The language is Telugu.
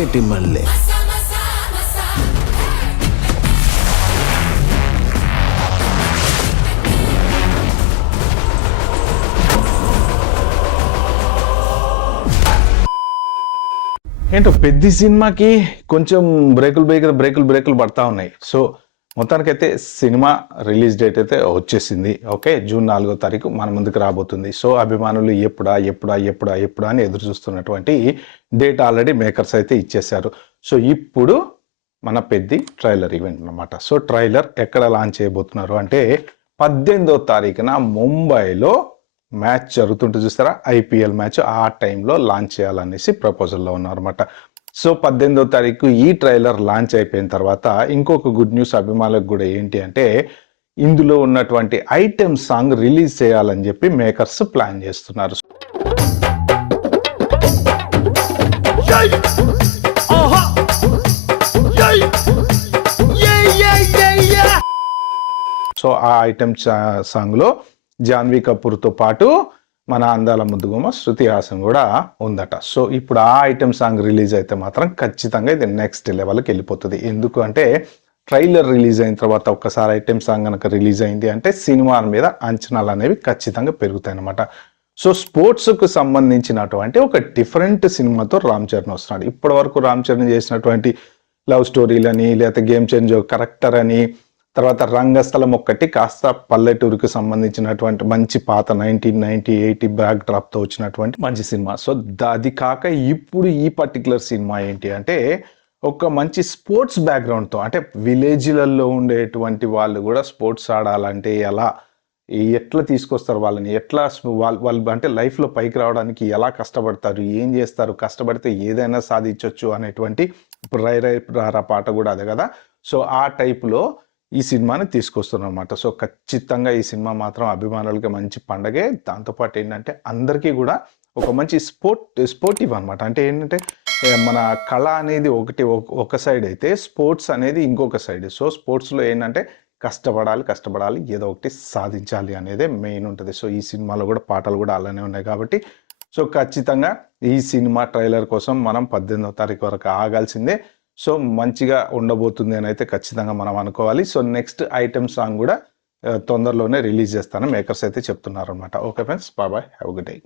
ఏటి మల్లె. ఏంటో పెద్ద సినిమాకి కొంచెం బ్రేకులు పడతా ఉన్నాయి. సో మొత్తానికైతే సినిమా రిలీజ్ డేట్ అయితే వచ్చేసింది. ఓకే, జూన్ 4వ తారీఖు మన ముందుకు రాబోతుంది. సో అభిమానులు ఎప్పుడా అని ఎదురు చూస్తున్నటువంటి డేట్ ఆల్రెడీ మేకర్స్ అయితే ఇచ్చేశారు. సో ఇప్పుడు మన పెద్ద ట్రైలర్ ఈవెంట్ అన్నమాట. సో ట్రైలర్ ఎక్కడ లాంచ్ చేయబోతున్నారు అంటే 18వ తారీఖున ముంబైలో మ్యాచ్ జరుగుతుంటే చూస్తారా, ఐపీఎల్ మ్యాచ్, ఆ టైంలో లాంచ్ చేయాలనేసి ప్రపోజల్లో ఉన్నారన్నమాట. సో 18వ తారీఖు ఈ ట్రైలర్ లాంచ్ అయిపోయిన తర్వాత ఇంకొక గుడ్ న్యూస్ అభిమానులకు కూడా ఏంటి అంటే, ఇందులో ఉన్నటువంటి ఐటెం సాంగ్ రిలీజ్ చేయాలని చెప్పి మేకర్స్ ప్లాన్ చేస్తున్నారు. సో ఆ ఐటెం సాంగ్లో జాన్వీ కపూర్తో పాటు మన అందాల ముద్దుగుమ్మ శృతి హాసన్ కూడా ఉందట. సో ఇప్పుడు ఆ ఐటెం సాంగ్ రిలీజ్ అయితే మాత్రం ఖచ్చితంగా ఇది నెక్స్ట్ లెవెల్కి వెళ్ళిపోతుంది. ఎందుకు అంటే ట్రైలర్ రిలీజ్ అయిన తర్వాత ఒక్కసారి ఐటెం సాంగ్ కనుక రిలీజ్ అయింది అంటే సినిమా మీద అంచనాలు అనేవి ఖచ్చితంగా పెరుగుతాయి అన్నమాట. సో స్పోర్ట్స్కు సంబంధించినటువంటి ఒక డిఫరెంట్ సినిమాతో రామ్ చరణ్ వస్తున్నాడు. ఇప్పటి వరకు రామ్ చరణ్ చేసినటువంటి లవ్ స్టోరీలని, లేకపోతే గేమ్ చేంజ్ కరెక్టర్ అని, తర్వాత రంగస్థలం ఒక్కటి కాస్త పల్లెటూరుకి సంబంధించినటువంటి మంచి పాత 1990-80 బ్యాక్ డ్రాప్తో వచ్చినటువంటి మంచి సినిమా. సో అది కాక ఇప్పుడు ఈ పర్టికులర్ సినిమా ఏంటి అంటే ఒక మంచి స్పోర్ట్స్ బ్యాక్గ్రౌండ్తో, అంటే విలేజ్లలో ఉండేటువంటి వాళ్ళు కూడా స్పోర్ట్స్ ఆడాలంటే ఎట్లా తీసుకొస్తారు వాళ్ళని, ఎట్లా వాళ్ళు అంటే లైఫ్లో పైకి రావడానికి ఎలా కష్టపడతారు, ఏం చేస్తారు, కష్టపడితే ఏదైనా సాధించవచ్చు అనేటువంటి రారా పాట కూడా అదే కదా. సో ఆ టైప్లో ఈ సినిమాని తీసుకొస్తున్నారు అనమాట. సో ఖచ్చితంగా ఈ సినిమా మాత్రం అభిమానులకి మంచి పండగే. దాంతోపాటు ఏంటంటే అందరికీ కూడా ఒక మంచి స్పోర్టివ్ అనమాట. అంటే ఏంటంటే మన కళ అనేది ఒక సైడ్ అయితే స్పోర్ట్స్ అనేది ఇంకొక సైడ్. సో స్పోర్ట్స్లో ఏంటంటే కష్టపడాలి, ఏదో ఒకటి సాధించాలి అనేదే మెయిన్ ఉంటుంది. సో ఈ సినిమాలో కూడా పాటలు కూడా అలానే ఉన్నాయి కాబట్టి సో ఖచ్చితంగా ఈ సినిమా ట్రైలర్ కోసం మనం 18వ తారీఖు వరకు ఆగాల్సిందే. సో మంచిగా ఉండబోతుంది అని అయితే ఖచ్చితంగా మనం అనుకోవాలి. సో నెక్స్ట్ ఐటెం సాంగ్ కూడా తొందరలోనే రిలీజ్ చేస్తాను మేకర్స్ అయితే చెప్తున్నారు అనమాట. Okay friends, bye, have a good day.